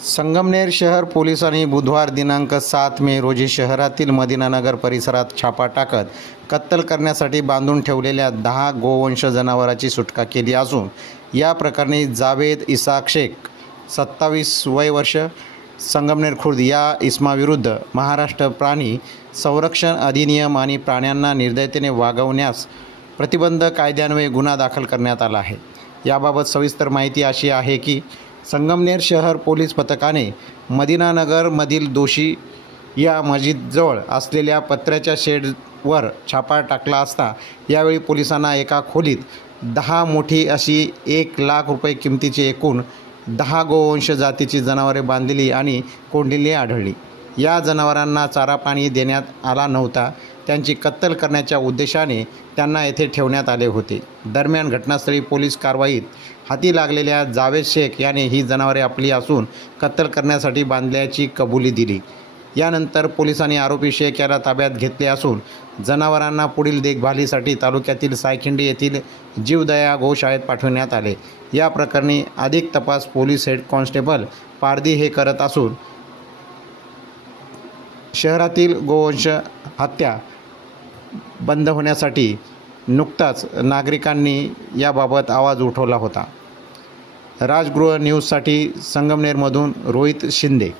संगमनेर शहर पोलिसांनी बुधवार दिनांक 7 मे रोजी शहरातील मदिनानगर परिसरात छापा टाकत कत्तल करण्यासाठी बांधून ठेवलेल्या 10 गोवंश जनावरांची सुटका केली असून या प्रकरणी जावेद इसाक शेख 27 वय वर्ष संगमनेर खुर्द या इसमाविरुद्ध महाराष्ट्र प्राणी संरक्षण अधिनियम आणि प्राण्यांना निर्दयतेने वागवण्यास प्रतिबंध कायद्यान्वये गुन्हा दाखल करण्यात आला आहे। याबाबत सविस्तर माहिती अशी आहे की संगमनेर शहर पोलीस पथकाने मदिनानगरमधील दोषी या मस्जिदजवळ असलेल्या पत्र्याच्या शेडवर छापा टाकला असता यावेळी पोलिसांना एका खोलीत 10 मोठी अशी 1 लाख रुपये किमतीची एकूण 10 गोवंश जातीची जनावरे बांधलेली आणि कोंडलेली आढळली। या जनावरांना चारा पाणी देण्यात आला नव्हता। त्यांची कत्तल करण्याच्या उद्देशाने त्यांना येथे ठेवण्यात आले होते। दरम्यान घटनास्थळी पोलीस कारवाईत हाती लागलेल्या जावेद शेख याने ही जनावरे आपली असून कत्तल करण्यासाठी बांधल्याची कबुली दिली। यानंतर पोलिसांनी आरोपी शेख याला ताब्यात घेतले असून जनावरांना पुढील देखभालीसाठी तालुक्यातील सायखिंडी येथील जीवदया गोशाळेत पाठवण्यात आले। या प्रकरणी अधिक तपास पोलीस हेड कॉन्स्टेबल पारधी हे करत असून शहरातील गोवंश हत्या बंद होण्यासाठी नुकताच नागरिकांनी याबाबत आवाज उठवला होता। राजगृह न्यूजसाठी संगमनेरमधून रोहित शिंदे।